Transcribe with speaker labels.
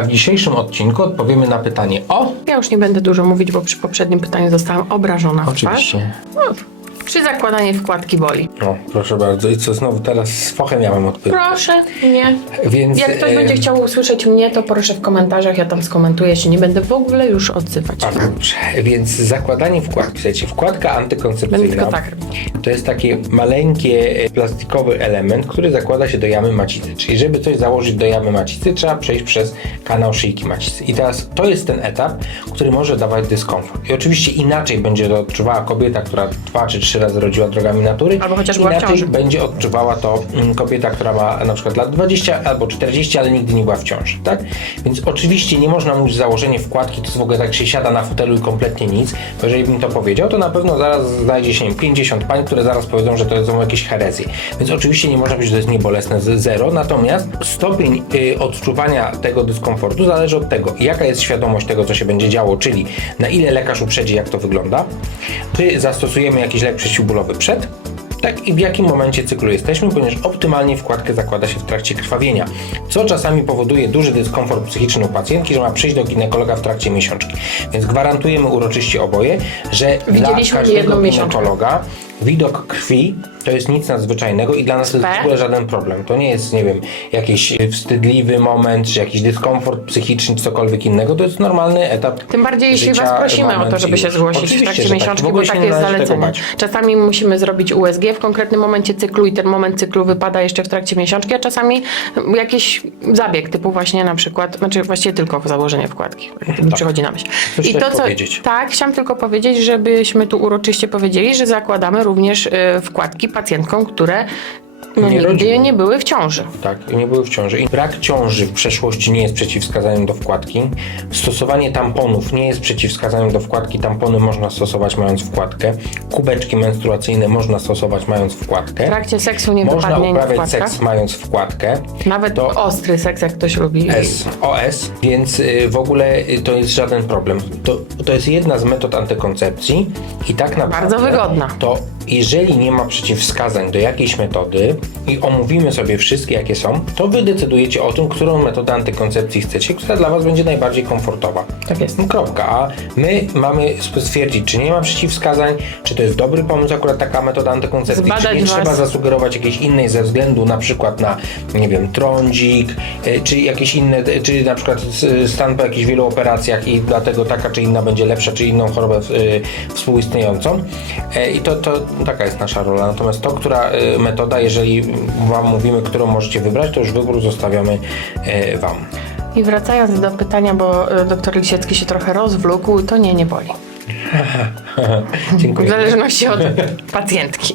Speaker 1: A w dzisiejszym odcinku odpowiemy na pytanie o...
Speaker 2: Ja już nie będę dużo mówić, bo przy poprzednim pytaniu zostałam obrażona w twarz.
Speaker 1: Oczywiście.
Speaker 2: No, czy zakładanie wkładki boli?
Speaker 1: O, proszę bardzo. I co, znowu teraz z fochem miałem odpowiedzieć.
Speaker 2: Proszę, nie.
Speaker 1: Więc...
Speaker 2: Jak ktoś
Speaker 1: e,
Speaker 2: będzie chciał usłyszeć mnie, to proszę w komentarzach, ja tam skomentuję się, nie będę w ogóle już odzywać.
Speaker 1: Bardzo dobrze. Więc zakładanie wkładki. Słuchajcie, wkładka
Speaker 2: Będę
Speaker 1: antykoncepcyjna
Speaker 2: tylko tak robić.
Speaker 1: to jest taki maleńkie e, plastikowy element, który zakłada się do jamy macicy. Czyli żeby coś założyć do jamy macicy, trzeba przejść przez kanał szyjki macicy. I teraz to jest ten etap, który może dawać dyskomfort. I oczywiście inaczej będzie to odczuwała kobieta, która dwa czy trzy razy rodziła drogami natury.
Speaker 2: Albo chociaż była w
Speaker 1: inaczej będzie odczuwała to mm, kobieta, która ma na przykład lat 20 albo 40, ale nigdy nie była w ciąży, tak? Więc oczywiście nie można mówić, że założenie wkładki to jest w ogóle tak się siada na fotelu i kompletnie nic, bo jeżeli bym to powiedział, to na pewno zaraz znajdzie się nie wiem, 50 pań, które zaraz powiedzą, że to są jakieś herezje. Więc oczywiście nie można powiedzieć, że to jest niebolesne z zero, natomiast stopień y, odczuwania tego dyskomfortu zależy od tego, jaka jest świadomość tego, co się będzie działo, czyli na ile lekarz uprzedzi, jak to wygląda, czy zastosujemy jakiś lek przeciwbólowy przed, tak i w jakim momencie cyklu jesteśmy, ponieważ optymalnie wkładkę zakłada się w trakcie krwawienia, co czasami powoduje duży dyskomfort psychiczny u pacjentki, że ma przyjść do ginekologa w trakcie miesiączki. Więc gwarantujemy uroczyście oboje, że
Speaker 2: Widzieliśmy
Speaker 1: dla każdego
Speaker 2: jedną miesiączkę.
Speaker 1: Widok krwi to jest nic nadzwyczajnego i dla nas to jest w ogóle żaden problem. To nie jest, nie wiem, jakiś wstydliwy moment, czy jakiś dyskomfort psychiczny, czy cokolwiek innego. To jest normalny etap
Speaker 2: Tym bardziej, jeśli
Speaker 1: życia,
Speaker 2: Was prosimy o to, żeby się zgłosić w trakcie
Speaker 1: tak.
Speaker 2: Miesiączki, bo takie jest zalecenie. Czasami musimy zrobić USG w konkretnym momencie cyklu i ten moment cyklu wypada jeszcze w trakcie miesiączki, a czasami jakiś zabieg typu właśnie na przykład, znaczy właściwie tylko założenie wkładki. Mi przychodzi na myśl. I to, co,
Speaker 1: powiedzieć?
Speaker 2: tak, chciałam tylko powiedzieć, żebyśmy tu uroczyście powiedzieli, że zakładamy również y, wkładki pacjentkom, które no,
Speaker 1: Nie
Speaker 2: nigdy
Speaker 1: rodziły.
Speaker 2: nie były w ciąży.
Speaker 1: Tak, nie były w ciąży. I brak ciąży w przeszłości nie jest przeciwwskazaniem do wkładki. Stosowanie tamponów nie jest przeciwwskazaniem do wkładki. Tampony można stosować mając wkładkę. Kubeczki menstruacyjne można stosować mając
Speaker 2: W
Speaker 1: wkładkę.
Speaker 2: trakcie seksu nie
Speaker 1: Można uprawiać seks mając wkładkę.
Speaker 2: Nawet
Speaker 1: to-
Speaker 2: ostry seks, jak ktoś lubi.
Speaker 1: S, OS, więc y, w ogóle y, to jest żaden problem. To, to jest jedna z metod antykoncepcji i tak naprawdę
Speaker 2: Bardzo wygodna.
Speaker 1: to jeżeli nie ma przeciwwskazań do jakiejś metody i omówimy sobie wszystkie jakie są, to wy decydujecie o tym, którą metodę antykoncepcji chcecie, która dla was będzie najbardziej komfortowa.
Speaker 2: Tak jest.
Speaker 1: Kropka. A my mamy stwierdzić, czy nie ma przeciwwskazań, czy to jest dobry pomysł akurat taka metoda antykoncepcji, czy
Speaker 2: Zbadać
Speaker 1: nie
Speaker 2: was.
Speaker 1: trzeba zasugerować jakiejś innej ze względu na przykład na, nie wiem, trądzik, y, czy jakieś inne, y, czy na przykład s- stan po jakichś wielu operacjach i dlatego taka czy inna będzie lepsza, czy inną chorobę y, współistniejącą. E, I to, to taka jest nasza rola. Natomiast to, która y, metoda, jeżeli wam mówimy, którą możecie wybrać, to już wybór zostawiamy e, wam.
Speaker 2: I wracając do pytania, bo y, doktor Lisiecki się trochę rozwlókł, to nie, nie boli. W
Speaker 1: Dziękuję.
Speaker 2: zależności od pacjentki.